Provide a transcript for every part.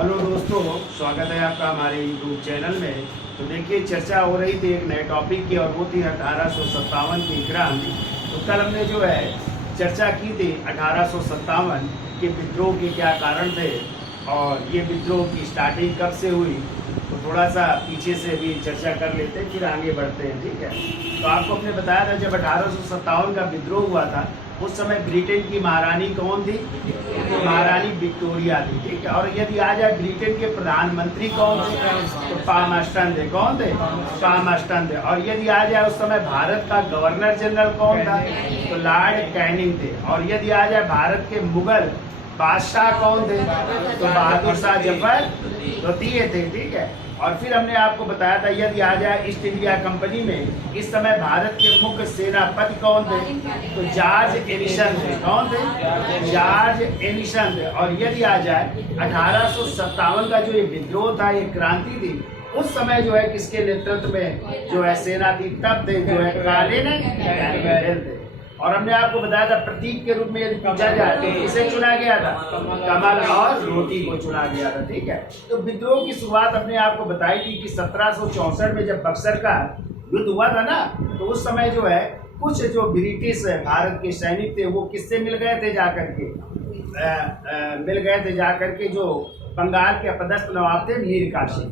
Hello दोस्तों, स्वागत है आपका हमारे यूट्यूब चैनल में। तो देखिए, चर्चा हो रही थी एक नए टॉपिक की और वो थी 1857 की क्रांति। तो कल हमने जो है चर्चा की थी 1857 के विद्रोह के क्या कारण थे और ये विद्रोह की स्टार्टिंग कब से हुई। तो थोड़ा सा पीछे से भी चर्चा कर लेते हैं, फिर आगे बढ़ते हैं, ठीक है। तो आपको हमने बताया था जब 1857 का विद्रोह हुआ था उस समय ब्रिटेन की महारानी कौन थी? महारानी विक्टोरिया थी, ठीक है। और यदि आ जाए ब्रिटेन के प्रधानमंत्री कौन थे? तो पामस्टन थे। कौन थे? पामस्टन थे। और यदि आ जाए उस समय भारत का गवर्नर जनरल कौन था? तो लॉर्ड कैनिंग थे। और यदि आ जाए भारत के मुगल बादशाह कौन थे? तो बहादुर शाह जफर द्वितीय थे, ठीक है। और फिर हमने आपको बताया था यदि आ जाए ईस्ट इंडिया कंपनी में इस समय भारत के मुख्य सेनापति कौन थे? तो जॉर्ज एडिसन थे। कौन थे? जॉर्ज एडिसन थे। और यदि आ जाए 1857 का जो ये विद्रोह था, ये क्रांति थी, उस समय जो है किसके नेतृत्व में जो है सेना थी? तब थे जो है कैनिंग थे। और हमने आपको बताया था प्रतीक के रूप में यदि पूछा जाए तो किसे चुना गया था? कमल और रोटी को चुना गया था, ठीक है। तो विद्रोह की शुरुआत हमने आपको बताई थी कि 1764 में जब बक्सर का युद्ध हुआ था ना, तो उस समय जो है कुछ जो ब्रिटिश भारत के सैनिक थे वो किससे मिल गए थे जाकर के जो बंगाल के अपदस्थ नवाब थे मीर कासिम,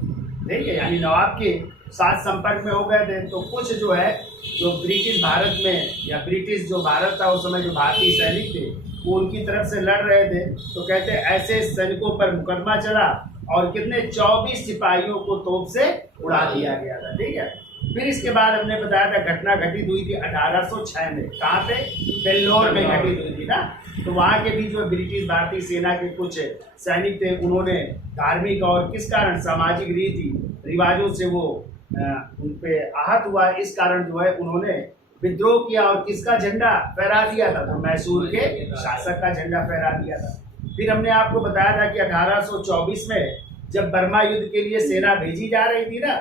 ठीक है, यानी नवाब के साथ संपर्क में हो गए थे। तो कुछ जो है जो ब्रिटिश भारत में या ब्रिटिश जो भारत था उस समय जो भारतीय सैनिक थे वो उनकी तरफ से लड़ रहे थे। तो कहते ऐसे सैनिकों पर मुकदमा चला और कितने 24 सिपाहियों को तोप से उड़ा दिया गया था, ठीक है। फिर इसके बाद हमने बताया था घटना घटित हुई थी 1806 में। कहाँ पे? बेल्लोर में घटित हुई थी ना। तो वहाँ के भी जो ब्रिटिश भारतीय सेना के कुछ सैनिक थे उन्होंने धार्मिक और किस कारण सामाजिक रीति रिवाजों से वो उन पे आहत हुआ। इस कारण जो है उन्होंने विद्रोह किया और किसका झंडा फहरा दिया था? तो मैसूर के शासक का झंडा फहरा दिया था। फिर हमने आपको बताया था कि 1824 में जब बर्मा युद्ध के लिए सेना भेजी जा रही थी ना,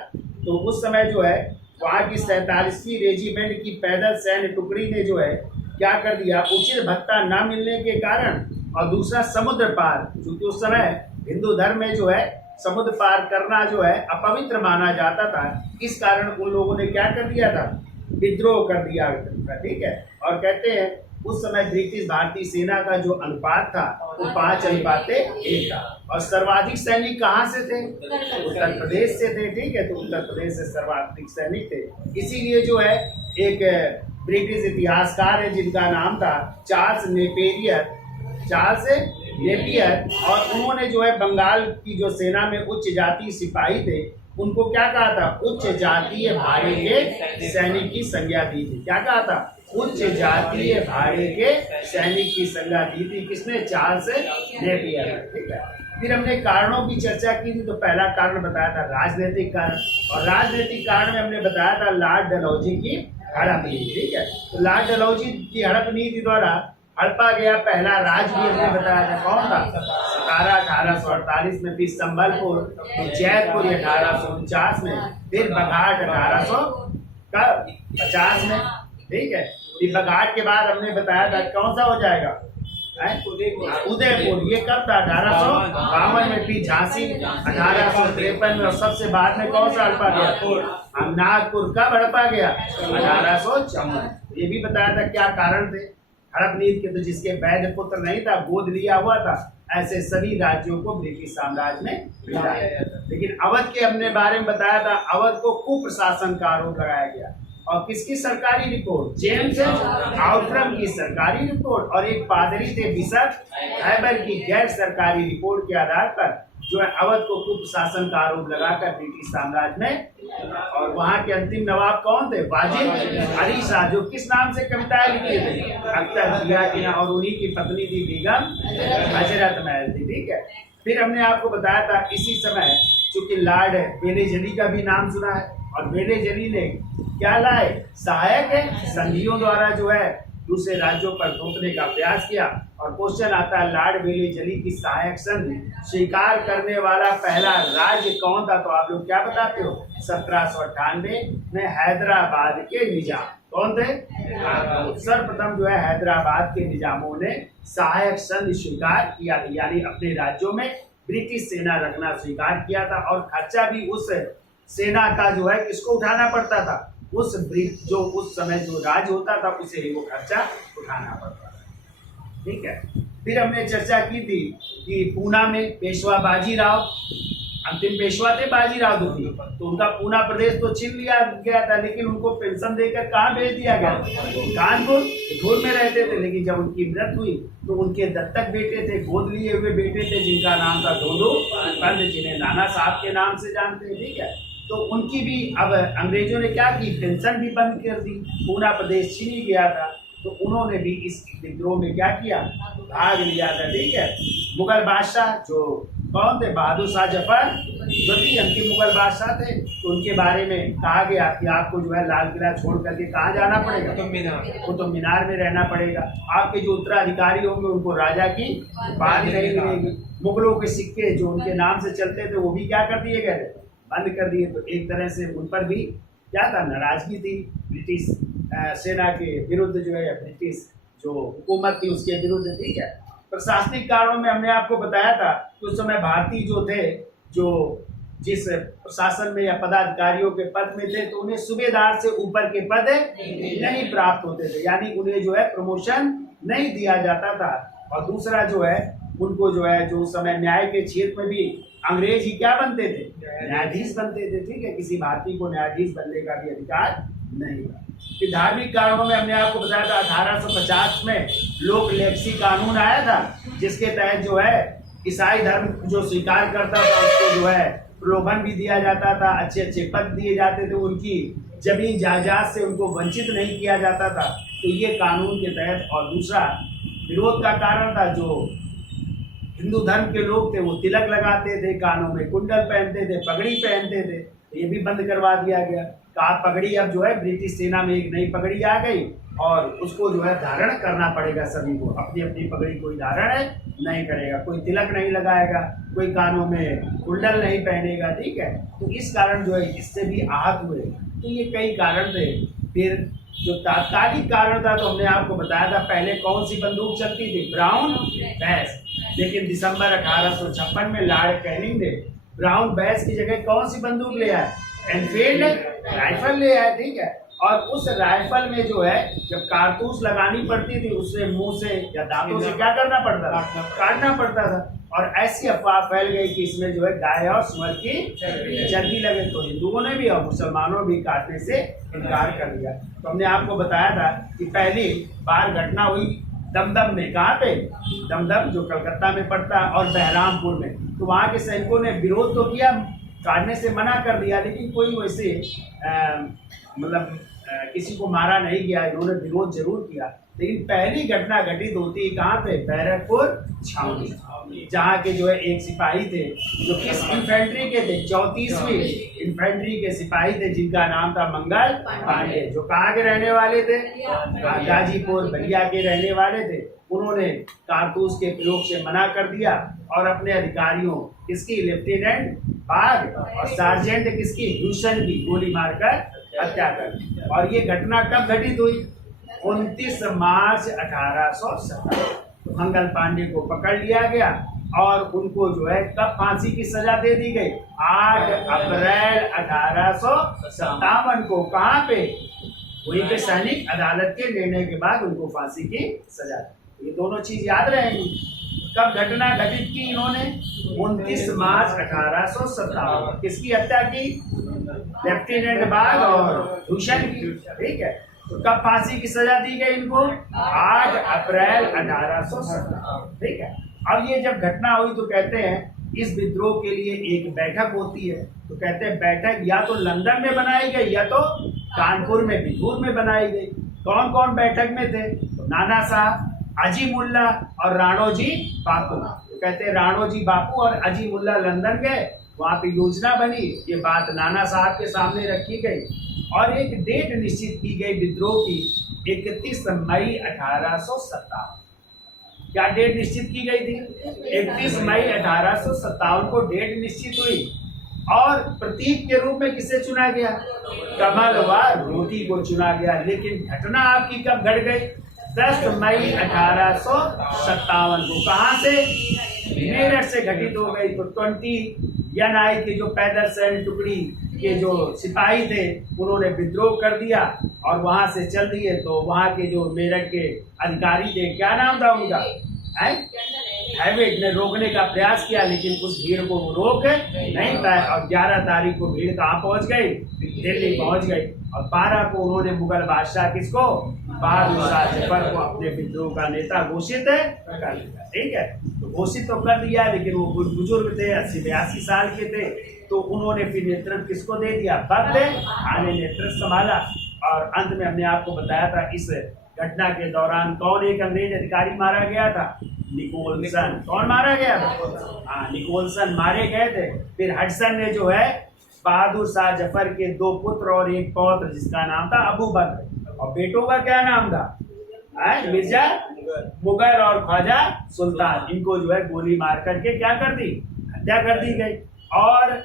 तो उस समय जो है वहाँ की 47वीं रेजिमेंट की पैदल सैन्य टुकड़ी ने जो है क्या कर दिया, उचित भत्ता न मिलने के कारण और दूसरा समुद्र पार, क्योंकि उस समय हिंदू धर्म में जो है समुद्र पार करना जो है अपवित्र माना जाता था, इस कारण उन लोगों ने क्या कर दिया था? विद्रोह कर दिया, ठीक है। और कहते हैं उस समय ब्रिटिश भारतीय सेना का जो अनुपात था वो 5:1 था। और सर्वाधिक सैनिक कहाँ से थे? उत्तर प्रदेश से थे, ठीक है। तो उत्तर प्रदेश से सर्वाधिक सैनिक थे। इसीलिए जो है एक ब्रिटिश इतिहासकार है जिनका नाम था चार्ल्स नेपियर, और उन्होंने जो है बंगाल की जो सेना में उच्च जातीय सिपाही थे उनको क्या कहा था? उच्च जातीय भाड़े के सैनिक की संज्ञा दी थी। क्या कहा था? उच्च जातीय भाड़े के सैनिक की संज्ञा दी थी। किसने? चार्ल्स नेपियर, ठीक है। फिर हमने कारणों की चर्चा की थी। तो पहला कारण बताया था राजनीतिक कारण, और राजनीतिक कारण में हमने बताया था लॉर्ड डलहौजी की हड़प नीति, ठीक है। तो लॉर्ड डलहौजी की हड़प नीति द्वारा हड़पा गया पहला राज्य भी हमने बताया था। कौन था? सतारा 1848 में, फिर संबलपुर, फिर जयपुर 1849 में, फिर बघाट 1850 में, ठीक है। फिर बघाट के बाद हमने बताया था कौन सा हो जाएगा? उदयपुर। ये कब था? 1852 में। फिर झांसी 1853 में। और सबसे बाद में कौन सा हड़पा गया? नागपुर। कब हड़पा गया? 1854। ये भी बताया था क्या कारण थे हड़प नीति के। तो जिसके वैध पुत्र नहीं था, गोद लिया हुआ था, ऐसे सभी राज्यों को ब्रिटिश साम्राज्य में मिला। लेकिन अवध के हमने बारे में बताया था, अवध को कुप्रशासन का आरोप लगाया गया। और किसकी सरकारी रिपोर्ट? जेम्स आउटरम की सरकारी रिपोर्ट और एक पादरी थे बिशप हैबर की गैर सरकारी रिपोर्ट के आधार पर जो है अवध को कुप्रशासन का आरोप लगाकर ब्रिटिश साम्राज्य में। और वहाँ के अंतिम नवाब कौन थे? वाजिद अली शाह, जो किस नाम से कविताएं लिखते थे? अख्तर जिया, और उन्हीं की पत्नी थी बेगम हजरत महल थी, ठीक है। फिर हमने आपको बताया था इसी समय चूंकि लॉर्ड वेलेजली का भी नाम सुना है, और वेलेजली ने क्या लाए? सहायक संधियों द्वारा जो है दूसरे राज्यों पर थोपने का प्रयास किया। और क्वेश्चन आता है लॉर्ड वेलेजली की सहायक संधि स्वीकार करने वाला पहला राज्य कौन था? तो आप लोग क्या बताते हो? 1798 में हैदराबाद के निजाम। कौन थे? सर्वप्रथम जो है हैदराबाद के निजामों ने सहायक संधि स्वीकार किया, यानी अपने राज्यों में ब्रिटिश सेना रखना स्वीकार किया था, और खर्चा भी उस सेना का जो है किसको उठाना पड़ता था, जो उस समय जो राज होता था उसे ही वो खर्चा उठाना पड़ता था। ठीक है। फिर हमने चर्चा की थी कि पूना में पेशवा बाजीराव, अंतिम पेशवा थे बाजीराव द्वितीय, तो उनका पूना प्रदेश तो छीन लिया गया था, लेकिन उनको पेंशन देकर कहाँ भेज दिया गया, कानपुर। बिठूर में रहते थे, लेकिन जब उनकी मृत्यु हुई तो उनके दत्तक बेटे थे, गोद लिए हुए बेटे थे, जिनका नाम था दोदो पंत, जिन्हें नाना साहब के नाम से जानते हैं। ठीक है। तो उनकी भी अब अंग्रेजों ने क्या की, पेंशन भी बंद कर दी, पूना प्रदेश छीन गया था, तो उन्होंने भी इस विद्रोह में क्या किया, भाग लिया था। ठीक है। मुगल बादशाह जो कौन थे, बहादुर शाह जफर द्वितीय अंतिम मुगल बादशाह थे, तो उनके बारे में कहा गया कि आपको जो है लाल किला छोड़ करके कहाँ जाना पड़ेगा, कुतुब मीनार में रहना पड़ेगा। आपके जो उत्तराधिकारी होंगे उनको राजा की उपाधि नहीं मिलेगी। मुगलों के सिक्के जो उनके नाम से चलते थे वो भी क्या कर दिए गए, बंद कर दिए। तो एक तरह से उन पर भी क्या था, नाराजगी थी ब्रिटिश सेना के विरुद्ध, जो है ब्रिटिश जो हुकूमत थी उसके विरुद्ध। ठीक है। प्रशासनिक कारणों में हमने आपको बताया था कि उस समय भारतीय जो थे, जो जिस प्रशासन में या पदाधिकारियों के पद में थे, तो उन्हें सूबेदार से ऊपर के पद नहीं प्राप्त होते थे, यानी उन्हें जो है प्रमोशन नहीं दिया जाता था। और दूसरा जो है उनको जो है जो उस समय न्याय के क्षेत्र में भी अंग्रेज ही क्या बनते थे, न्यायाधीश बनते थे। ठीक है। किसी भारतीय को न्यायाधीश बनने का भी अधिकार नहीं था। फिर धार्मिक कारणों में हमने आपको बताया था 1850 में लोक लेप्सी कानून आया था, जिसके तहत जो है ईसाई धर्म जो स्वीकार करता था उसको जो है प्रलोभन भी दिया जाता था, अच्छे अच्छे पद दिए जाते थे, उनकी जमीन जायदाद से उनको वंचित नहीं किया जाता था। तो ये कानून के तहत, और दूसरा विरोध का कारण था, जो हिंदू धर्म के लोग थे वो तिलक लगाते थे, कानों में कुंडल पहनते थे, पगड़ी पहनते थे, तो ये भी बंद करवा दिया गया। कहा पगड़ी अब जो है ब्रिटिश सेना में एक नई पगड़ी आ गई और उसको जो है धारण करना पड़ेगा सभी को, अपनी अपनी पगड़ी कोई धारण नहीं करेगा, कोई तिलक नहीं लगाएगा, कोई कानों में कुंडल नहीं पहनेगा। ठीक है। तो इस कारण जो है इससे भी आहत हुए। तो ये कई कारण थे। फिर जो तात्कालिक कारण था तो हमने आपको बताया था, पहले कौन सी बंदूक चलती थी, ब्राउन बैस, लेकिन दिसंबर 1856 में लॉर्ड कैनिंग ने ब्राउन बैस की जगह कौन सी बंदूक ले आए, एनफील्ड राइफल ले आए। ठीक है। और उस राइफल में जो है जब कारतूस लगानी पड़ती थी उससे मुंह से या दांतों से क्या करना पड़ता था, काटना पड़ता था। और ऐसी अफवाह फैल गई कि इसमें जो है गाय और सुअर की चर्बी लगे, तो हिंदुओं ने भी और मुसलमानों भी काटने से इनकार कर दिया। तो हमने आपको बताया था कि पहली बार घटना हुई दमदम में, कहाँ पे, दमदम जो कलकत्ता में पड़ता है, और बहरामपुर में। तो वहाँ के सैनिकों ने विरोध तो किया, काटने से मना कर दिया, लेकिन कोई वैसे मतलब किसी को मारा नहीं गया, इन्होंने विरोध जरूर किया। लेकिन पहली घटना घटित होती है कहाँ पे, बैरकपुर छावनी, जहाँ के जो है एक सिपाही थे जो किस इन्फेंट्री के थे, 34वीं इन्फेंट्री के सिपाही थे, जिनका नाम था मंगल पांडे, जो कहाँ के रहने वाले थे, गाजीपुर बलिया के रहने वाले थे। उन्होंने कारतूस के प्रयोग से मना कर दिया और अपने अधिकारियों किसकी, लेफ्टिनेंट बाग और सार्जेंट किसकी, भूषण की गोली मारकर हत्या कर दी। और ये घटना कब घटित हुई, 29 मार्च 1870। तो मंगल पांडे को पकड़ लिया गया और उनको जो है कब फांसी की सजा दे दी गई, 8 अप्रैल 1857 को। कहाँ पे, वहीं पे सैनिक अदालत के निर्णय के बाद उनको फांसी की सजा। ये दोनों चीज याद रहेंगी। कब घटना घटित की इन्होंने, 29 मार्च 1857। किसकी हत्या की, लेफ्टिनेंट बाग और भूषण की। ठीक है। तो कब फांसी की सजा दी गई इनको, 8 अप्रैल 1870। ठीक है। अब ये जब घटना हुई तो कहते हैं इस विद्रोह के लिए एक बैठक होती है, तो कहते हैं बैठक या तो लंदन में बनाई गई या तो कानपुर में, बिठूर में बनाई गई। कौन कौन बैठक में थे, तो नाना साहब, अजी मुल्ला और राणोजी बापू। तो कहते हैं राणोजी बापू और अजी मुल्ला लंदन गए, वहाँ पे योजना बनी, ये बात नाना साहब के सामने रखी गई और एक डेट निश्चित की गई विद्रोह की, 31 मई 1857। क्या डेट निश्चित की गई थी, 31 मई 1857 को डेट निश्चित हुई। और प्रतीक के रूप में किसे चुना गया, कमल व रोटी को चुना गया। लेकिन घटना आपकी कब घट गई, 10 मई 1857 को। कहाँ से, मेरठ से घटित हो गई। तो 20 NI के जो पैदल सैन्य टुकड़ी के जो सिपाही थे उन्होंने विद्रोह कर दिया और वहां से चल दिए। तो वहां के जो मेरठ के अधिकारी थे, क्या नाम था उनका, हैविट ने रोकने का प्रयास किया, लेकिन उस भीड़ को वो रोक नहीं पाए। और 11 तारीख को भीड़ कहाँ पहुंच गई, दिल्ली पहुंच गई। और 12 को उन्होंने मुगल बादशाह किसको, बहादुर शाह जफर को अपने विद्रोह का नेता घोषित कर दिया। ठीक है, तो घोषित तो कर दिया, लेकिन वो बुजुर्ग थे, 80-82 साल के थे। तो उन्होंने फिर नेतृत्व किसको दे दिया, भक्त खान ने नेतृत्व संभाला। और अंत में हमने आपको बताया था इस घटना के दौरान कौन एक अंग्रेज अधिकारी मारा गया था, निकोलसन। कौन मारा गया था, हाँ निकोलसन मारे गए थे। फिर हडसन ने जो है बहादुर शाह जफर के 2 पुत्र और एक पौत्र जिसका नाम था अबू बकर, और बेटों का क्या नाम था, मिर्जा मुगल और ख्वाजा सुल्तान। इनको जो है गोली मार करके क्या कर दी, हत्या कर दी गई। और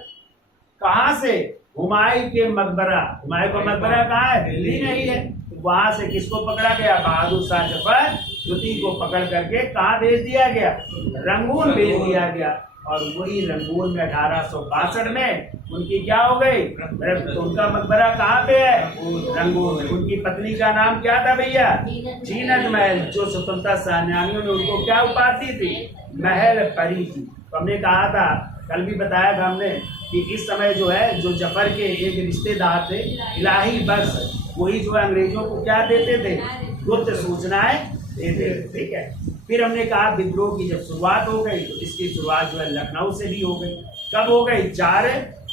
कहां से, हुमायूं के मकबरा, हुमायूं का मकबरा कहाँ है, दिल्ली में ही है। वहां से किसको पकड़ा गया, बहादुर शाह जफर द्वितीय को पकड़ करके कहाँ भेज दिया गया, रंगून भेज दिया गया। और वही रंगून में 1862 में उनकी क्या हो गई, तो उनका मकबरा कहाँ पे है, रंगून में। उनकी पत्नी का नाम क्या था भैया, जीनत महल, जो स्वतंत्रता सेनानियों ने उनको क्या उपाधि थी, महल परी थी। तो हमने कहा था, कल भी बताया था हमने कि इस समय जो है जो जफर के एक रिश्तेदार थे इलाही बख्श, वही जो अंग्रेजों को क्या देते थे, गुप्त सूचनाएं देते थे। ठीक है, फिर हमने कहा विद्रोह की जब शुरुआत हो गई तो इसकी शुरुआत जो है लखनऊ से भी हो गई। कब हो गई, 4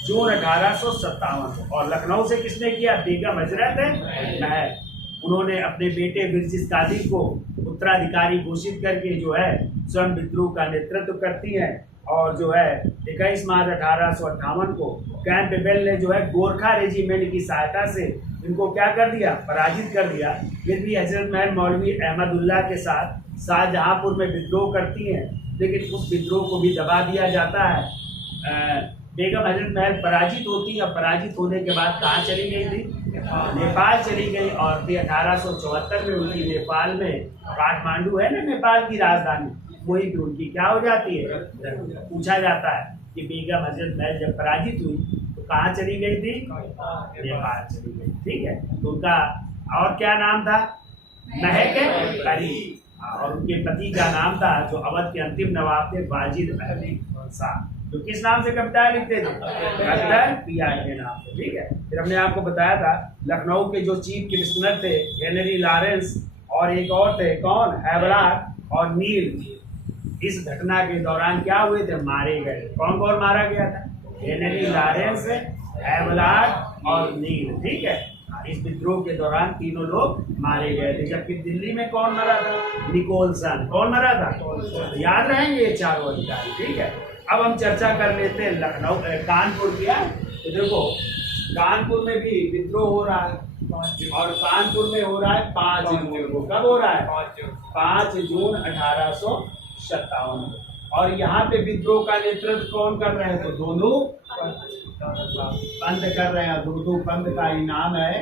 जून 1857। और लखनऊ से किसने किया, बेगम हजरत महल। उन्होंने अपने बेटे बिरजिस कादी को उत्तराधिकारी घोषित करके जो है स्वयं विद्रोह का नेतृत्व करती हैं। और जो है 21 मार्च 1858 को कैंपबेल ने जो है गोरखा रेजिमेंट की सहायता से इनको क्या कर दिया, पराजित कर दिया। फिर भी हजरत महल मौलवी अहमदुल्लाह के साथ शाहजहांपुर में विद्रोह करती हैं, लेकिन उस विद्रोह को भी दबा दिया जाता है। बेगम हजरत महल पराजित होती है, और पराजित होने के बाद कहाँ चली गई थी, नेपाल चली गई। और फिर 1874 में उनकी नेपाल में, काठमांडू है ना नेपाल की राजधानी, वही भी उनकी क्या हो जाती है, पूछा जाता है कि बेगम हजरत महल जब पराजित हुई तो कहाँ चली गई थी, नेपाल चली गई। ठीक है, तो उनका और क्या नाम था, महक परी। और उनके पति का नाम था, जो अवध के अंतिम नवाब थे, वाजिद अली शाह, जो किस नाम से कविताएं लिखते थे, अख्तर पिया के नाम से। ठीक है, फिर हमने आपको बताया था लखनऊ के जो चीफ कमिश्नर थे हेनरी लॉरेंस, और एक और थे कौन, हैबराट और नील, इस घटना के दौरान क्या हुए थे, मारे गए। कौन कौन मारा गया था, हेनरी लॉरेंस, हैबराट और नील। ठीक है, इस विद्रोह के दौरान तीनों लोग मारे गए थे। जबकि दिल्ली में कौन मरा था, निकोलसन। कौन मरा था, याद रहेंगे ये चारों अधिकारी। ठीक है, अब हम चर्चा कर लेते हैं लखनऊ कानपुर की। तो देखो कानपुर में भी विद्रोह हो रहा है, और कानपुर में हो रहा है 5 जून को। कब हो रहा है, 5 जून 1857। और यहाँ पे विद्रोह का नेतृत्व कौन कर रहे हैं, तो दोनों पंत कर रहे हैं। दोनों पंत का ही नाम है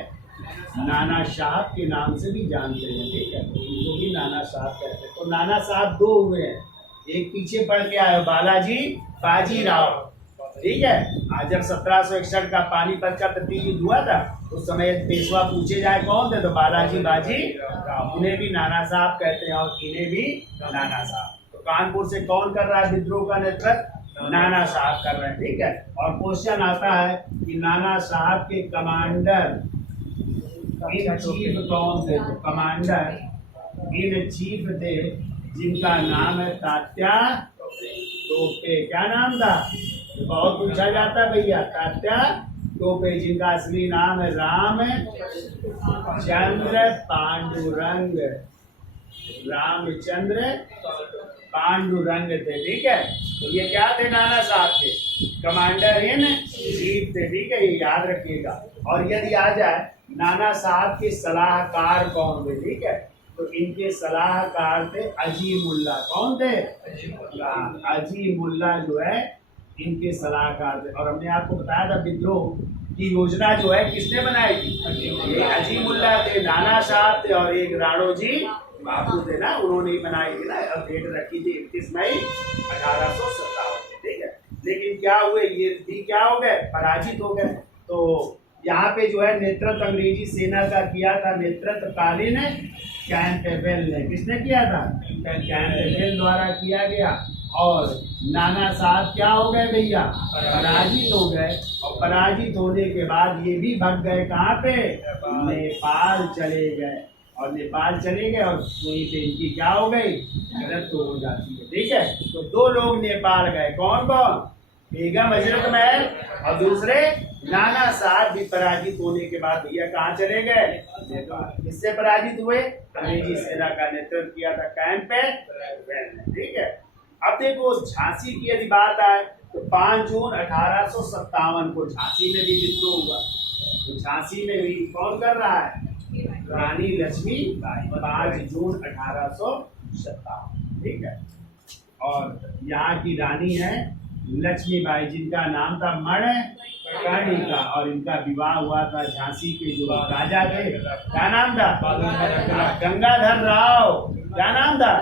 नाना साहब के नाम से भी जानते हैं। ठीक है, इनको भी नाना साहब कहते हैं। तो नाना साहब 2 हुए हैं, एक पीछे पड़ के आए बालाजी बाजीराव। ठीक है, आज जब 1761 का पानीपत का तृतीय युद्ध हुआ था उस समय पेशवा पूछे जाए कौन थे, तो बालाजी बाजीराव। उन्हें भी नाना साहब कहते हैं और इन्हें भी नाना साहब। तो कानपुर से कौन कर रहा है विद्रोह का नेतृत्व, नाना साहब कर रहे हैं। ठीक है, और क्वेश्चन आता है कि नाना साहब के कमांडर इन चीफ कौन थे, तो कमांडर इन चीफ थे जिनका नाम है तात्या टोपे। क्या नाम था, बहुत पूछा जाता है भैया, तात्या टोपे, जिनका असली नाम है रामचंद्र पांडुरंग, रामचंद्र पांडुरंग थे। ठीक है, तो ये क्या थे, नाना साहब के कमांडर इन चीफ थे। ठीक है, ये याद रखिएगा। और यदि आ जाए नाना साहब के सलाहकार कौन थे, ठीक है, तो इनके सलाहकार थे अजीमुल्ला। कौन थे, अजीमुल्ला जो है इनके सलाहकार थे। और हमने आपको बताया था विद्रोह की योजना जो है किसने बनाई थी, ये अजीमुल्ला थे, नाना साहब थे और एक राणोजी बापू थे ना, उन्होंने ही बनाई थी ना, अब डेट रखी थी 31 मई 1857, ठीक है। लेकिन क्या हुए, ये भी क्या हो गए, पराजित हो गए। तो यहाँ पे जो है नेतृत्व अंग्रेजी सेना का किया था, नेतृत्वकालीन कैंपबेल ने, किसने किया था, कैंपबेल द्वारा किया गया। और नाना साहब क्या हो गए भैया, पराजित हो गए। और पराजित होने के बाद ये भी भाग गए कहाँ पे, नेपाल चले गए। और नेपाल चले गए और वहीं पे इनकी क्या हो गई, मृत्यु हो जाती है, ठीक है। तो 2 लोग नेपाल गए, कौन कौन, बेगम हजरत महल और दूसरे नाना साहब भी पराजित होने के बाद भैया कहाँ चले गए, नेपाल। किससे पराजित हुए, अंग्रेजी सेना का नेतृत्व किया था कैंपबेल ने, ठीक है। अब देखो झांसी की यदि बात आए तो 5 जून 1857 को झांसी में भी विद्रोह हुआ। तो झांसी में भी कौन कर रहा है, रानी लक्ष्मीबाई, 5 जून 1857, ठीक है। और यहाँ की रानी है लक्ष्मीबाई, जिनका नाम था मणिकर्णिका, और इनका विवाह हुआ था झांसी के जो राजा थे, क्या नाम था, गंगाधर राव, क्या नाम था,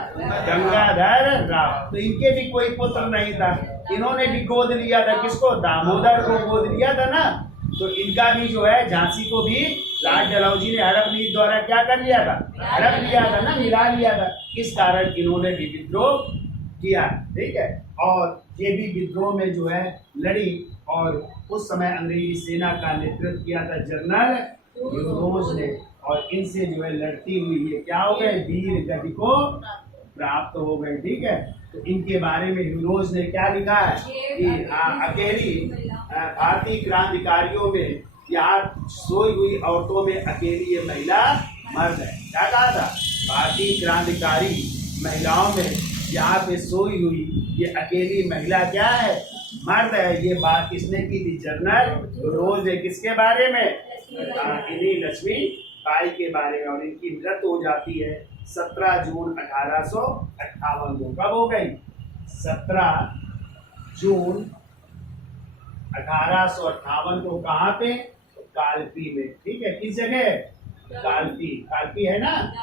गंगाधर राव। तो इनके भी कोई पुत्र नहीं था, इन्होंने भी गोद लिया था, किसको, दामोदर को गोद लिया था ना। तो इनका भी जो है झांसी को भी लाल डलहौजी ने हड़प नीति द्वारा क्या कर लिया था, हड़प लिया था ना, मिला लिया था। इस कारण इन्होंने भी विद्रोह किया, ठीक है। और ये भी विद्रोह में जो है लड़ी, और उस समय अंग्रेजी सेना का नेतृत्व किया था जनरल ह्यूरोज ने। और इनसे जो है लड़ती हुई ये क्या हो गए, वीर गति को प्राप्त हो गए, ठीक है। तो इनके बारे में ह्यूरोज ने क्या लिखा है कि अकेली भारतीय क्रांतिकारियों में यहाँ सोई हुई औरतों में अकेली ये महिला मर्द है। क्या कहा था, भारतीय क्रांतिकारी महिलाओं में यहाँ पे सोई हुई ये अकेली महिला क्या है, मर्द है। ये बात किसने की थी, जनरल ह्यूरोज ने, किसके बारे में, इन्हीं लक्ष्मीबाई के बारे में। और इनकी मृत्यु हो जाती है 17 जून 1858 को। कब हो गई, 17 जून 1858 को। कहाँ पे, कालपी में, ठीक है। किस जगह, कालपी, कालपी है ना,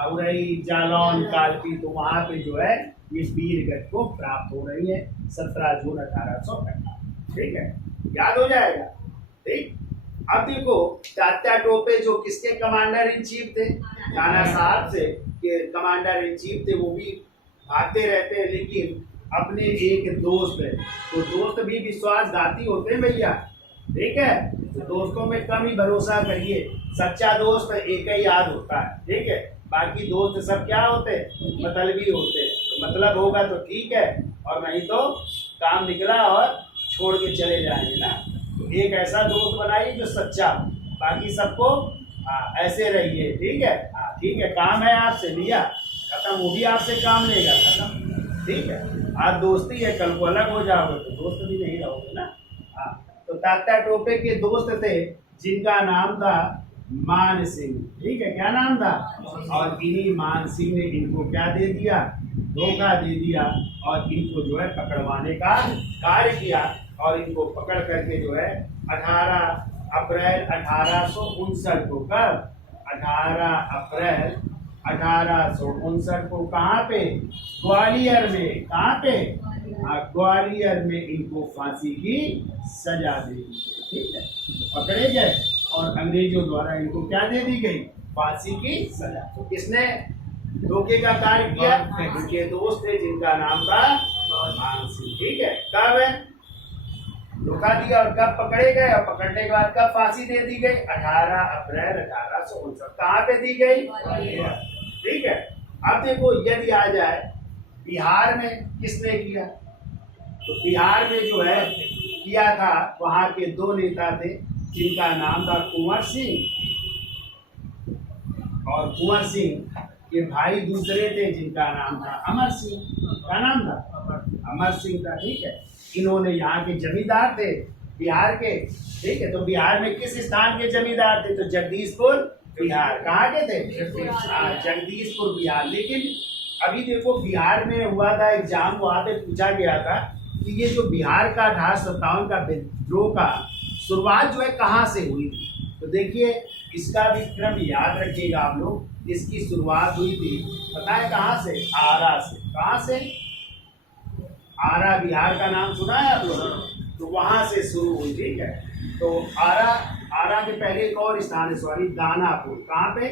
औरई जालौन कालपी, तो वहां पे जो है ये वीर गति को प्राप्त हो रही है 17 जून 1858, ठीक है, याद हो जाएगा, ठीक। अब देखो तात्या टोपे जो किसके कमांडर इन चीफ थे, नाना साहब से के कमांडर इन चीफ थे, वो भी भागते रहते हैं, लेकिन अपने एक दोस्त है, तो दोस्त भी विश्वासघाती होते हैं भैया, ठीक है। तो दोस्तों में कम ही भरोसा करिए, सच्चा दोस्त एक ही याद होता है, ठीक है। बाकी दोस्त सब क्या होते हैं, मतलबी होते हैं। तो मतलब होगा तो ठीक है, और नहीं तो काम निकला और छोड़ के चले जाएंगे ना। तो एक ऐसा दोस्त बनाइए जो सच्चा, बाकी सबको ऐसे रहिए, ठीक है। ठीक है, काम है आपसे लिया, खत्म, वो भी आपसे काम लेगा, खत्म, ठीक है। आज दोस्ती है, कल को अलग हो जाओगे तो दोस्त भी नहीं रहोगे ना। तो तात्या टोपे के दोस्त थे जिनका नाम था मान सिंह, ठीक है, क्या नाम था। और इन्हीं मान सिंह ने इनको क्या दे दिया, धोखा दे दिया, और इनको जो है पकड़वाने का कार्य किया। और इनको पकड़ करके जो है 18 अप्रैल 1859 को, कब, 18 अप्रैल 1859 को कहाँ पे, ग्वालियर में, कहाँ पे, ग्वालियर में इनको फांसी की सजा दे दी गई, ठीक है। पकड़े गए और अंग्रेजों द्वारा इनको क्या दे दी गई, फांसी की सजा। तो किसने धोखे का कार्य किया, उनके दोस्त थे जिनका नाम था मान सिंह, ठीक है। कब है धोखा दिया और कब पकड़े गए, और पकड़ने के बाद कब फांसी दे दी गई, 18 अप्रैल 1859। कहाँ पे दी गई, ठीक है। अब देखो यदि आ जाए बिहार में किसने किया, तो बिहार में जो है किया था, वहां के 2 नेता थे जिनका नाम था कुंवर सिंह, और कुंवर सिंह के भाई दूसरे थे जिनका नाम था अमर सिंह। क्या नाम था, अमर सिंह था, ठीक है। इन्होंने यहाँ के जमींदार थे बिहार के, ठीक है। तो बिहार में किस स्थान के जमींदार थे, तो जगदीशपुर बिहार। कहाँ के थे, जगदीशपुर बिहार। लेकिन अभी देखो बिहार में हुआ था एग्जाम, वहां पे पूछा गया था कि ये जो बिहार का 1857 का विद्रोह का शुरुआत जो है कहाँ से हुई थी, तो देखिए इसका भी क्रम याद रखिएगा आप लोग। इसकी शुरुआत हुई थी पता है कहाँ से? आरा से। कहाँ से? आरा बिहार का नाम सुना है आप लोग? तो वहां से शुरू हुई, ठीक है। तो आरा के पहले एक और स्थान है, सॉरी, दानापुर। कहाँ पे?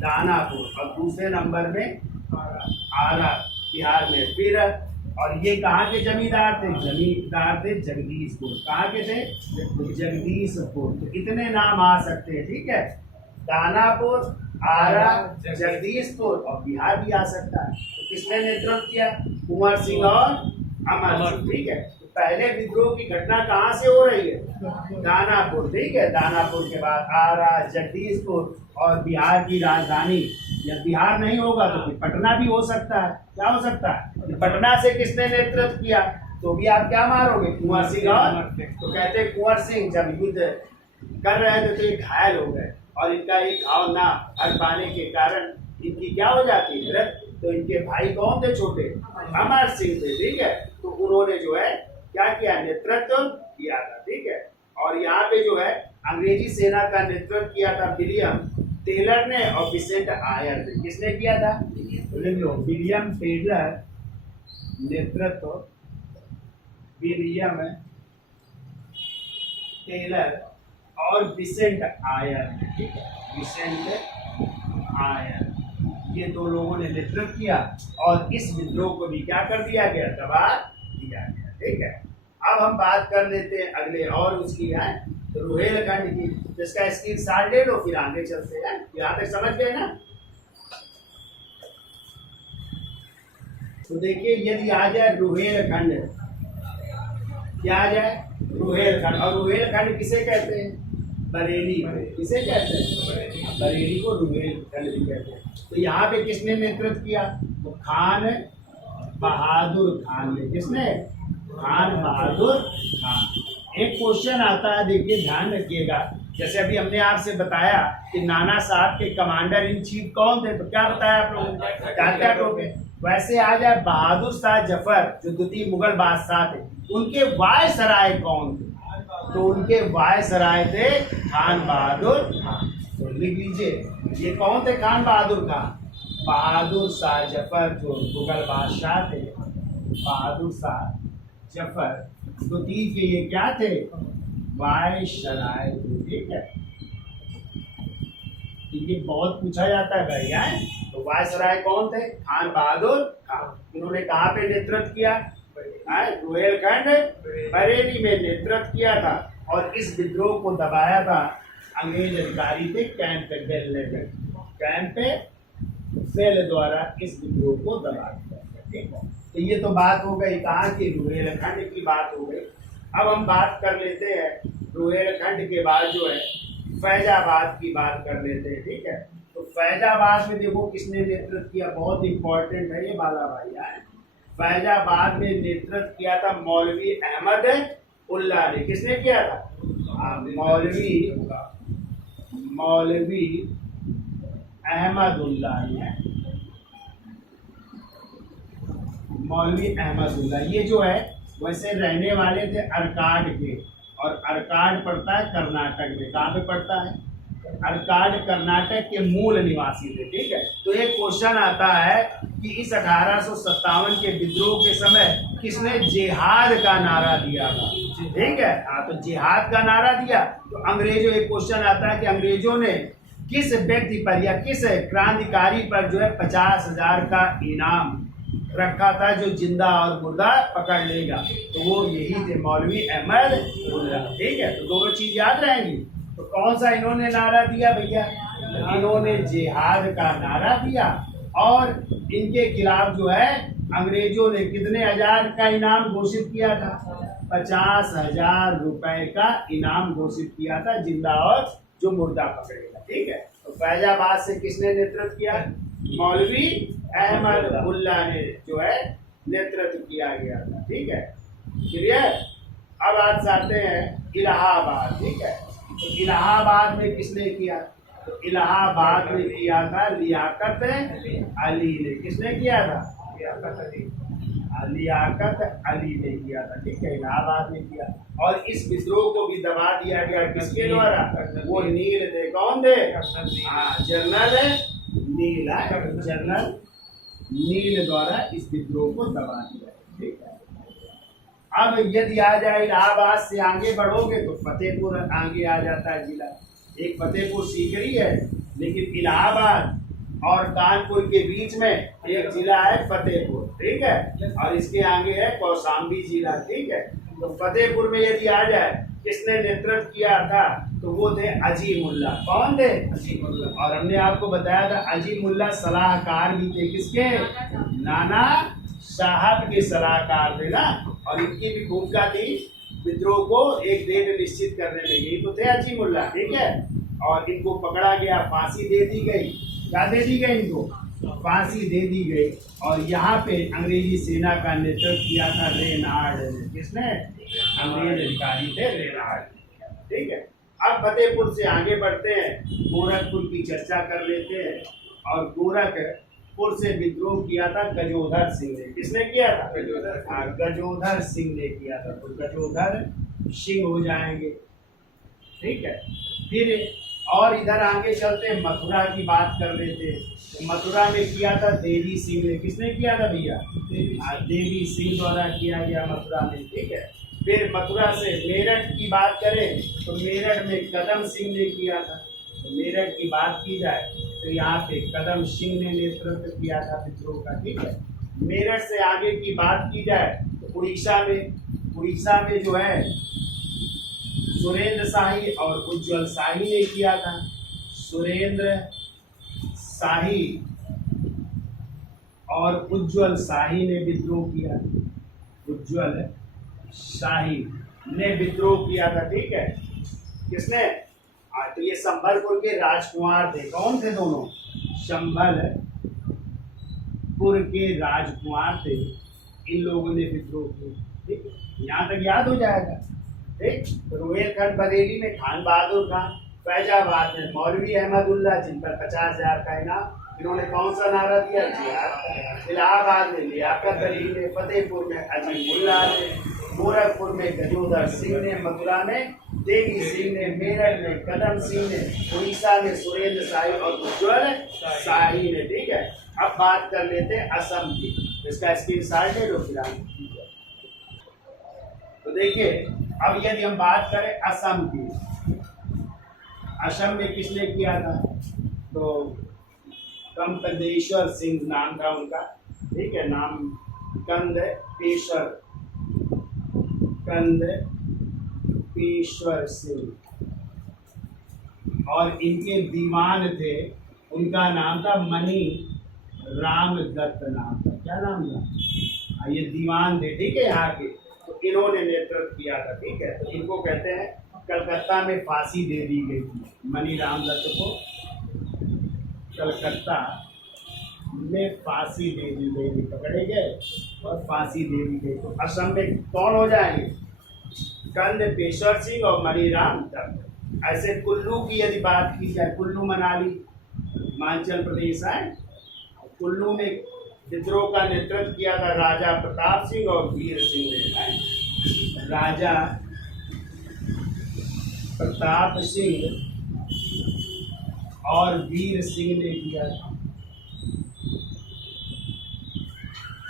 दानापुर। और दूसरे नंबर में आरा बिहार में। फिर और ये कहाँ के जमींदार थे? जमींदार थे जगदीशपुर। कहाँ के थे? जगदीशपुर। तो इतने नाम आ सकते हैं, ठीक है। दानापुर, आरा, जगदीशपुर और बिहार भी आ सकता है। तो किसने नेतृत्व किया? कुंवर सिंह और अमर सिंह, ठीक है। तो पहले विद्रोह की घटना कहाँ से हो रही है? दानापुर, ठीक है। दानापुर के बाद आरा, जगदीशपुर और बिहार की राजधानी, या बिहार नहीं होगा तो फिर पटना भी हो सकता है। क्या हो सकता है? पटना से किसने नेतृत्व किया? तो भी आप क्या मारोगे? कुंवर सिंह और, तो कहते हैं कुंवर सिंह जब युद्ध कर रहे थे तो ये घायल हो गए और इनका एक घाव ना हर पाने के कारण इनकी क्या हो जाती है? मृत्यु। तो इनके भाई कौन थे? छोटे अमर सिंह थे, ठीक है। तो उन्होंने जो है क्या किया? नेतृत्व किया था, ठीक है। और यहाँ पे जो है अंग्रेजी सेना का नेतृत्व किया था विलियम टेलर ने और विसेंट आयर ने। किसने किया था? विलियम टेलर नेतृत्व, विलियम टेलर और विसेंट आयर, ठीक है। विसेंट आयर, ये दो लोगों ने नेतृत्व किया और इस विद्रोह को भी क्या कर दिया गया? दबा दिया गया, ठीक है। अब हम बात कर लेते हैं अगले और उसकी है तो रुहेलखंड की, जिसका स्क्रीन शॉट ले लो, फिर आगे चलते हैं। यहाँ तक समझ गए ना? तो देखिए यदि आ जाए रुहेलखंड, क्या आ जाए? रुहेलखंड। और रुहेलखंड किसे कहते हैं? बरेली। किसे कहते हैं? बरेली को रुहेलखंड भी कहते हैं। तो यहाँ पे किसने नेतृत्व किया? तो खान बहादुर खान ने। किसने? खान बहादुर खान। एक क्वेश्चन आता है, देखिए ध्यान रखिएगा। जैसे अभी हमने आपसे बताया कि नाना साहब के कमांडर इन चीफ कौन थे, तो क्या बताया आप लोगों ने? टाटा टोपे। वैसे आ जाए बहादुर शाह जफर जो द्वितीय मुगल बादशाह थे, उनके वायसराय कौन थे? तो उनके वायसराय थे खान बहादुर खान। तो लिख लीजिए ये कौन थे? खान बहादुर खान। बहादुर शाह जफर जो मुगल बादशाह थे, बहादुर शाह जफर द्वितीय के ये क्या थे? वायसराय थे, ठीक है। ये बहुत पूछा जाता है भैया। तो वायसराय कौन थे? खान बहादुर खान। इन्होंने कहाँ पे नेतृत्व किया? रुहेलखंड बरेली में नेतृत्व किया था और इस विद्रोह को दबाया था अंग्रेज अधिकारी थे कैंपबेल ने। कैंपबेल द्वारा इस विद्रोह को दबा दिया, ठीक है। तो ये तो बात हो गई कहाँ की? रुहेलखंड की बात हो गई। अब हम बात कर लेते हैं रुहेलखंड के बाद जो है फैजाबाद की बात कर लेते हैं, ठीक है। तो फैजाबाद में देखो किसने नेतृत्व किया? बहुत इंपॉर्टेंट है ये बाला भाई है। फैजाबाद में नेतृत्व किया था मौलवी अहमद उल्ला ने। किसने किया था? मौलवी अहमद उल्ला ने। मौलवी अहमद उल्ला ये जो है वैसे रहने वाले थे अरकाड के, और अरकाड पड़ता है कर्नाटक में। कहाँ पे पड़ता है? अरकाड कर्नाटक के मूल निवासी थे, ठीक है। तो एक क्वेश्चन आता है कि इस 1857 के विद्रोह के समय किसने जिहाद का नारा दिया था? ठीक है, हाँ, तो जिहाद का नारा दिया। तो अंग्रेजों, एक क्वेश्चन आता है कि अंग्रेजों ने किस व्यक्ति पर या किस क्रांतिकारी पर जो है 50,000 का इनाम रखा था जो जिंदा और मुर्दा पकड़ लेगा? तो वो यही थे, मौलवी अहमद उल्ला, ठीक है। तो दोनों चीज याद रहेंगी। तो कौन सा इन्होंने नारा दिया भैया? इन्होंने जिहाद का नारा दिया और इनके खिलाफ जो है अंग्रेजों ने कितने हजार का इनाम घोषित किया था? 50,000 रुपए का इनाम घोषित किया था, जिंदा और जो मुर्दा पकड़ेगा, ठीक है। तो फैजाबाद से किसने नेतृत्व किया? मौलवी अहमद उल्ला ने जो है नेतृत्व किया गया था, ठीक है। क्लियर? अब आज आते हैं इलाहाबाद, ठीक है। तो इलाहाबाद में किसने किया? तो इलाहाबाद में किया था लियाकत अली ने। किसने किया था? लियाकत लियाकत अली ने किया था, ठीक है, इलाहाबाद में किया। और इस विद्रोह को भी दबा दिया गया किसके द्वारा? वो नील थे। कौन थे? जनरल नील, जनरल नील द्वारा इस विद्रोह को दबा दिया, ठीक है। अब यदि आ जाए इलाहाबाद से आगे बढ़ोगे तो फतेहपुर आगे आ जाता है जिला। एक फतेहपुर सीकरी है, लेकिन इलाहाबाद और कानपुर के बीच में एक जिला है फतेहपुर, ठीक है। और इसके आगे है कौशाम्बी जिला, ठीक है। तो फतेहपुर में यदि आ जाए, किसने नेतृत्व किया था? तो वो थे अजीमुल्ला। कौन थे? अजीमुल्ला। और हमने आपको बताया था अजीमुल्ला सलाहकार भी थे, किसके? नाना साहब के सलाहकार थे ना। और इनकी भी भूमिका थी विद्रोह को एक डेट निश्चित करने में, यही तो थे अजीमुल्ला, ठीक है। और इनको पकड़ा गया, फांसी दे दी गई। क्या दे दी गई? इनको फांसी दे दी गई। और यहाँ पे अंग्रेजी सेना का नेतृत्व किया था रेनार्ड ने। किसने? अंग्रेज अधिकारी थे रेनार्ड, ठीक है। अब फतेहपुर से आगे बढ़ते हैं, गोरखपुर की चर्चा कर लेते हैं। और गोरखपुर से विद्रोह किया था गजोधर सिंह ने। किसने किया था? गजोधर सिंह ने किया था। तो गजोधर सिंह हो जाएंगे, ठीक है। फिर और इधर आगे चलते हैं, मथुरा की बात कर लेते हैं। तो मथुरा में किया था देवी सिंह ने। किसने किया था भैया? देवी सिंह द्वारा किया गया मथुरा में, ठीक है। फिर मथुरा से मेरठ की बात करें तो मेरठ में कदम सिंह ने किया था। तो मेरठ की बात की जाए तो यहाँ पे कदम सिंह ने नेतृत्व किया था विद्रोह का, ठीक है। मेरठ से आगे की बात की जाए तो उड़ीसा में जो है सुरेंद्र शाही और उज्जवल शाही ने किया था। सुरेंद्र शाही और उज्जवल शाही ने विद्रोह किया। उज्जवल शाही ने विद्रोह किया था, ठीक है। किसने? तो ये संभलपुर के राजकुमार थे। कौन थे दोनों? संभलपुर के राजकुमार थे। इन लोगों ने विद्रोह किया, ठीक है। यहाँ तक याद हो जाएगा, ठीक। तो रोहिलखंड बरेली में खान बहादुर खान, फैजाबाद में मौलवी अहमदुल्ला जिन पर 50,000 का इनाम। इन्होंने कौन सा नारा दिया? इलाहाबाद में लियाकत अली ने, फतेहपुर में अजीमुल्ला ने, गोरखपुर में गजोधर सिंह ने, मथुरा में देवी सिंह ने, मेरठ में कदम सिंह ने, उड़ीसा में सुरेंद्र शाही और उज्जवल शाही ने, ठीक है। अब बात कर लेते हैं असम की। इसका स्क्रीनशॉट ले लो फिलहाल। तो देखिए, अब यदि हम बात करें असम की, असम में किसने किया था? तो कंदपेश्वर सिंह नाम था उनका, ठीक है। नाम कंदपेश्वर सिंह। और इनके दीवान थे, उनका नाम था मणि राम दत्त नाम था। क्या नाम था? ये दीवान थे, ठीक है, यहाँ के। तो इन्होंने नेतृत्व किया था, ठीक है। तो इनको कहते हैं, कलकत्ता में फांसी दे दी गई थी मणि राम दत्त को। कलकत्ता में फांसी दे दी गई, पकड़े गए और फांसी दे दी गई। तो असम में कौन हो जाएंगे? कंदपेश्वर सिंह और मणि राम दत्त। ऐसे कुल्लू की यदि बात की जाए, कुल्लू मनाली हिमाचल प्रदेश है। कुल्लू में विद्रोह का नेतृत्व किया था राजा प्रताप सिंह और वीर सिंह ने। राजा प्रताप सिंह और वीर सिंह ने किया था।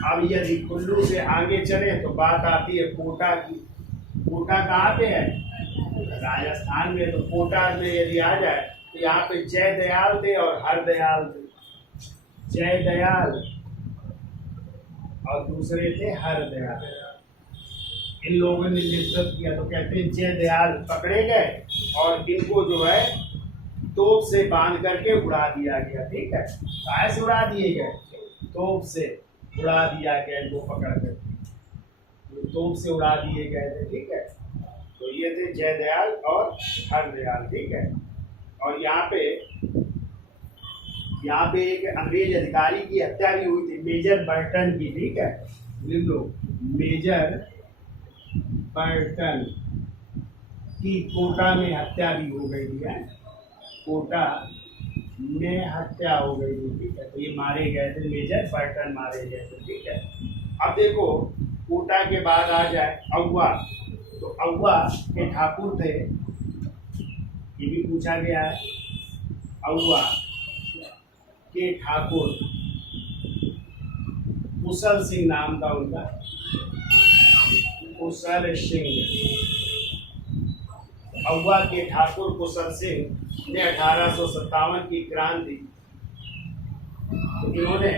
अब यदि कुल्लू से आगे चले तो बात आती है कोटा की। कोटा कहाँ पे है? राजस्थान में। तो कोटा में यदि आ जाए तो यहाँ पे जय दयाल थे और हरदयाल थे। जय दयाल और दूसरे थे हरदयाल। इन लोगों ने नेतृत्व किया। तो कहते हैं जय दयाल पकड़े गए और इनको जो है तोप से बांध करके उड़ा दिया गया, ठीक है। कैसे उड़ा दिए गए? तोप से उड़ा दिया गया, इनको पकड़ कर तोप से उड़ा दिए गए थे, ठीक है। तो ये थे जय दयाल और हरदयाल, ठीक है। और यहाँ पे एक अंग्रेज अधिकारी की हत्या भी हुई थी, मेजर बर्टन की, ठीक है। लिख लो, मेजर बर्टन की कोटा में हत्या भी हो गई थी, है। कोटा में हत्या हो गई थी, ठीक है। तो ये मारे गए थे, मेजर बर्टन मारे गए थे, ठीक है। अब देखो कोटा के बाद आ जाए औवा, तो औवा के ठाकुर थे, ये भी पूछा गया है। औवा के ठाकुर कुशल सिंह नाम था उनका, कुशल सिंह। औवा के ठाकुर कुशल सिंह ने 1857 की क्रांति, तो इन्होंने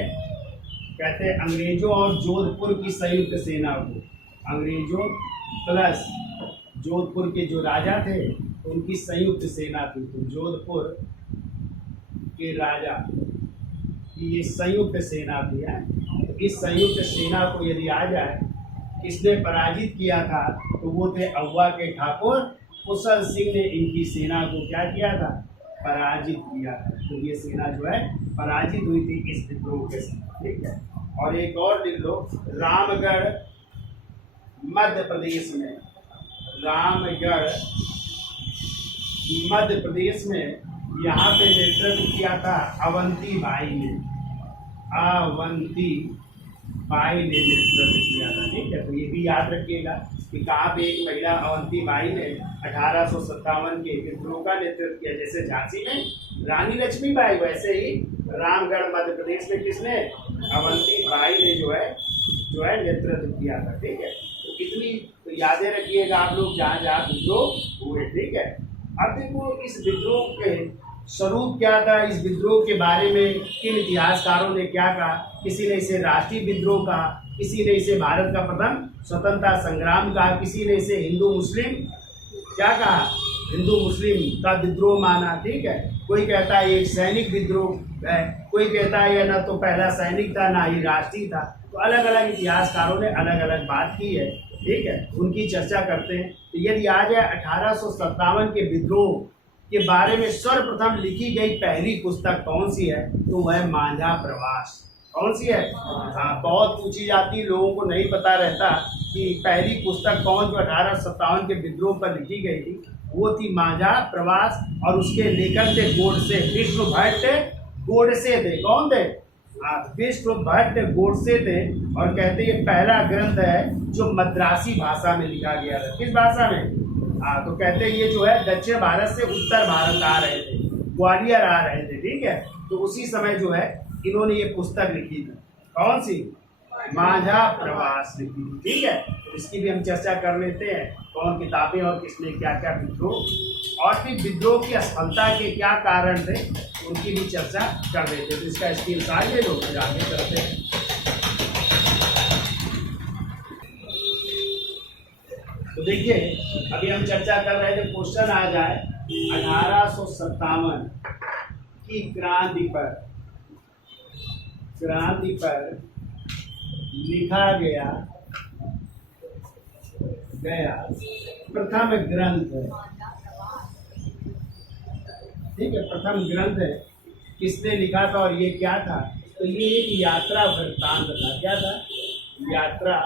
कहते हैं अंग्रेजों और जोधपुर की संयुक्त सेना को, अंग्रेजों प्लस जोधपुर के जो राजा थे उनकी संयुक्त सेना थी, तो जोधपुर के राजा की ये संयुक्त सेना थी है। तो इस संयुक्त सेना को यदि आ जाए किसने पराजित किया था, तो वो थे औवा के ठाकुर कुशल सिंह ने इनकी सेना को क्या किया था, पराजित किया था। तो ये सेना जो है पराजित हुई थी इस विद्रोह के साथ, ठीक है। और एक और लिख लो, रामगढ़ मध्य प्रदेश में, रामगढ़ मध्य प्रदेश में यहाँ पे नेतृत्व किया था अवंती बाई ने, अवंती बाई ने नेतृत्व किया था, ठीक है। तो ये भी याद रखिएगा कि कहाँ पे एक महिला अवंती बाई ने 1857 के विद्रोह का नेतृत्व किया। जैसे झांसी में रानी लक्ष्मीबाई, वैसे ही रामगढ़ मध्य प्रदेश में किसने, अवंती बाई ने जो है नेतृत्व किया था, ठीक है। तो इतनी तो यादें रखिएगा आप लोग जहाँ जहाँ विद्रोह हुए, ठीक है। अब देखो इस विद्रोह के स्वरूप क्या था, इस विद्रोह के बारे में किन इतिहासकारों ने क्या कहा। किसी ने इसे राष्ट्रीय विद्रोह कहा, किसी ने इसे भारत का प्रथम स्वतंत्रता संग्राम कहा, किसी ने इसे हिंदू मुस्लिम क्या कहा, हिंदू मुस्लिम का विद्रोह माना, ठीक है। कोई कहता है एक सैनिक विद्रोह है, कोई कहता है यह न तो पहला सैनिक था ना ही राष्ट्रीय था। तो अलग अलग इतिहासकारों ने अलग अलग बात की है, ठीक है, उनकी चर्चा करते हैं। तो यदि आ जाए 1857 के विद्रोह के बारे में सर्वप्रथम लिखी गई पहली पुस्तक कौन सी है, तो वह मांझा प्रवास। कौन सी है? हाँ, बहुत पूछी जाती है, लोगों को नहीं पता रहता कि पहली पुस्तक कौन जो 1857 के विद्रोह पर लिखी गई थी, वो थी मांझा प्रवास। और उसके लेखक थे गोडसे, विष्णु भट्ट गोडसे थे। कौन थे? विष्णु भट्ट गोडसे थे। और कहते ये पहला ग्रंथ है जो मद्रासी भाषा में लिखा गया था। किस भाषा में? तो कहते ये जो है दक्षिण भारत से उत्तर भारत आ रहे थे, ग्वालियर आ रहे थे, ठीक है। तो उसी समय जो है इन्होंने ये पुस्तक लिखी थी। कौन सी? मांझा प्रवास लिखी थी, ठीक है। तो इसकी भी हम चर्चा कर लेते हैं, कौन किताबें और किसने क्या क्या विद्रोह और फिर विद्रोह की असफलता के क्या कारण थे, उनकी भी चर्चा कर लेते हैं। तो इसका स्क्रीनशॉट ले लो, फिर आगे करते हैं। तो देखिए अभी हम चर्चा कर रहे थे, क्वेश्चन आ जाए 1857 की क्रांति पर लिखा गया प्रथम ग्रंथ, ठीक है, प्रथम ग्रंथ किसने लिखा था और ये क्या था? तो ये एक यात्रा वृत्तांत था। क्या था? यात्रा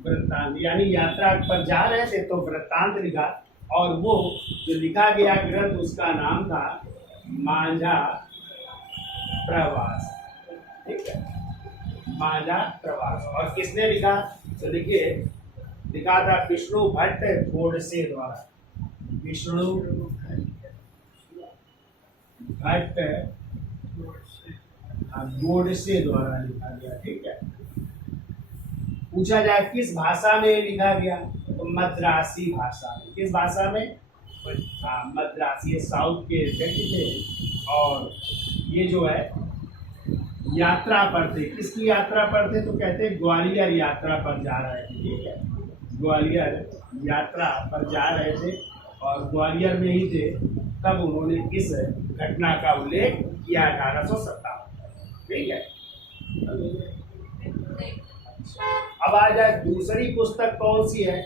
वृत्तांत, यानी यात्रा पर जा रहे थे तो वृत्तांत लिखा। और वो जो लिखा गया ग्रंथ उसका नाम था मांझा प्रवास, ठीक है, मांझा प्रवास। और किसने लिखा? तो देखिए लिखा था विष्णु भट्ट गोडसे द्वारा, विष्णु भट्ट गोडसे द्वारा लिखा गया, ठीक है। पूछा जाए किस भाषा में लिखा गया, तो मद्रासी भाषा में। किस भाषा में? मद्रासी। साउथ के व्यक्ति थे और ये जो है यात्रा पर थे। किसकी यात्रा पर थे? तो कहते हैं ग्वालियर यात्रा पर जा रहे थे, ठीक है, ग्वालियर यात्रा पर जा रहे थे और ग्वालियर में ही थे तब उन्होंने इस घटना का उल्लेख किया 1857, ठीक है। अब आ जाए दूसरी पुस्तक कौन सी है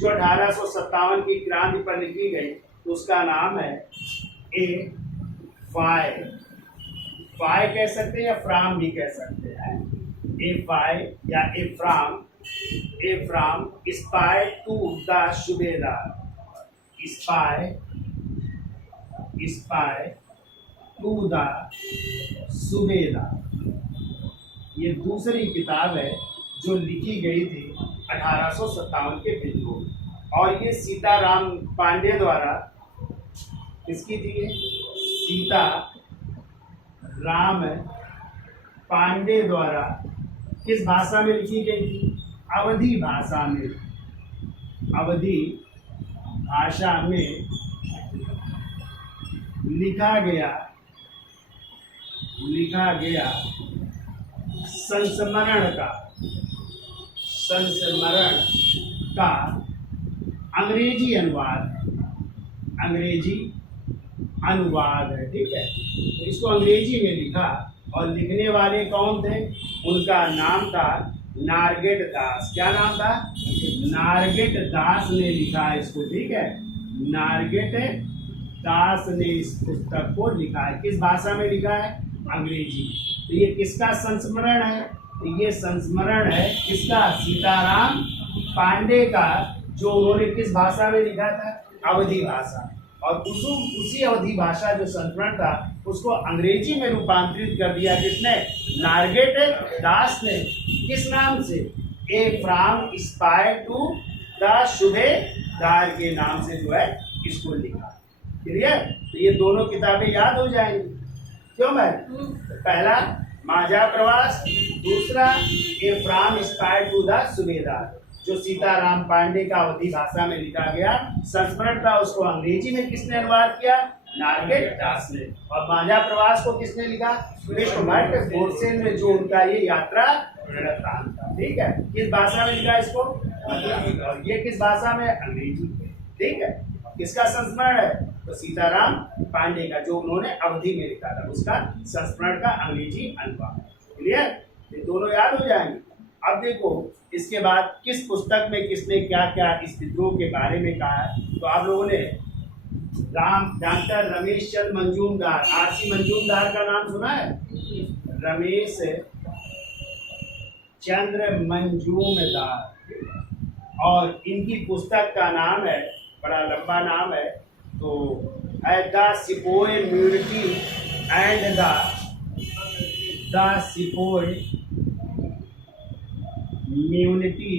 जो 1857 की क्रांति पर लिखी गई, तो उसका नाम है ए फाय। फाय कह सकते हैं या फ्राम भी कह सकते हैं। ए फाय या ए फ्राम spy to the subedar, spy to the subedar. ये दूसरी किताब है जो लिखी गई थी 1857 के विद्रोह। और ये सीताराम पांडे द्वारा किसकी थी ये? सीता राम पांडे द्वारा किस भाषा में लिखी गई थी? अवधी भाषा में। अवधी भाषा में लिखा गया संस्मरण का अंग्रेजी अनुवाद है। ठीक है, तो इसको अंग्रेजी में लिखा और लिखने वाले कौन थे? उनका नाम था नारगेट दास। क्या नाम था? नारगेट दास ने लिखा इसको। ठीक है, नारगेट दास ने इस पुस्तक को लिखा है। किस भाषा में लिखा है? अंग्रेजी। तो ये किसका संस्मरण है? तो ये संस्मरण है किसका? सीताराम पांडे का, जो उन्होंने किस भाषा में लिखा था? अवधी भाषा। और उसी अवधी भाषा जो संस्मरण था उसको अंग्रेजी में रूपांतरित कर दिया किसने? नारगेट दास ने। किस नाम से? ए फ्रॉम स्पाई टू द सूबेदार के नाम से जो है इसको लिखा। क्लियर? तो ये दोनों किताबें याद हो जाएंगी। क्यों भाई? पहला माझा प्रवास, दूसरा ए फ्रॉम स्पाई टू द सूबेदार, जो सीताराम पांडे का अवधी भाषा में लिखा गया संस्मरण था, उसको अंग्रेजी में किसने अनुवाद किया? नारगेट दास ने। और माझा प्रवास को किसने लिखा? विश्व भट्ट गोडसे ने, जो उनका ये यात्रा वृत्तांत था। ठीक है, किस भाषा में लिखा इसको? और ये किस भाषा में? अंग्रेजी। ठीक है, किसका संस्मरण है? तो सीताराम पांडे का, जो उन्होंने अवधी में लिखा था, उसका संस्मरण का अंग्रेजी अनुवाद। क्लियर? ये दोनों याद हो जाएंगे। अब देखो इसके बाद किस पुस्तक में किसने क्या क्या इस विद्रोह के बारे में कहा है। तो आप लोगों ने डॉक्टर रमेश चंद्र मंजूमदार, आरसी मंजूमदार का नाम सुना है? रमेश चंद्र मंजूमदार। और इनकी पुस्तक का नाम है, बड़ा लंबा नाम है, तो the sepoy mutiny and the sepoy mutiny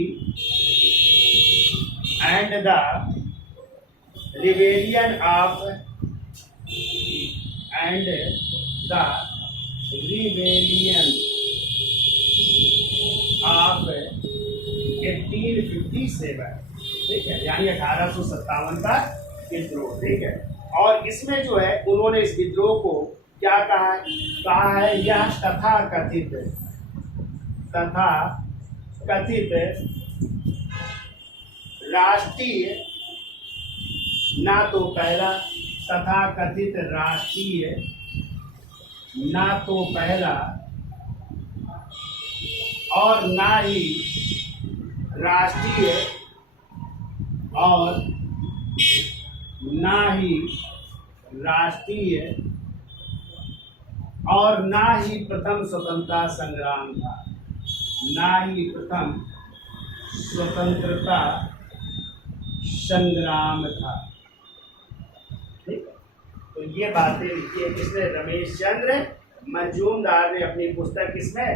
and the rebellion of of 1857। ठीक है, यानी 1857 का विद्रोह। ठीक है, और इसमें जो है उन्होंने इस विद्रोह को क्या कहा है? यह तथा कथित राष्ट्रीय, ना तो पहला, तथा कथित राष्ट्रीय, ना तो पहला और ना ही राष्ट्रीय और ना ही राष्ट्रीय और ना ही प्रथम स्वतंत्रता संग्राम था। ना ही प्रथम स्वतंत्रता संग्राम था। ठीक है, तो ये बातें लिखी है किसने? रमेश चंद्र मंजूमदार ने अपनी पुस्तक किसमें?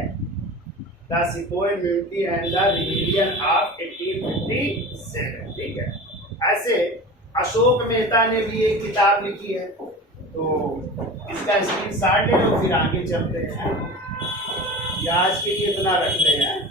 The sepoy mutiny and the rebellion of 1857। ठीक है, ऐसे अशोक मेहता ने भी एक किताब लिखी है, तो इसका स्क्रीनशॉट ले लो, फिर आगे चलते हैं। आज के लिए इतना रखते हैं।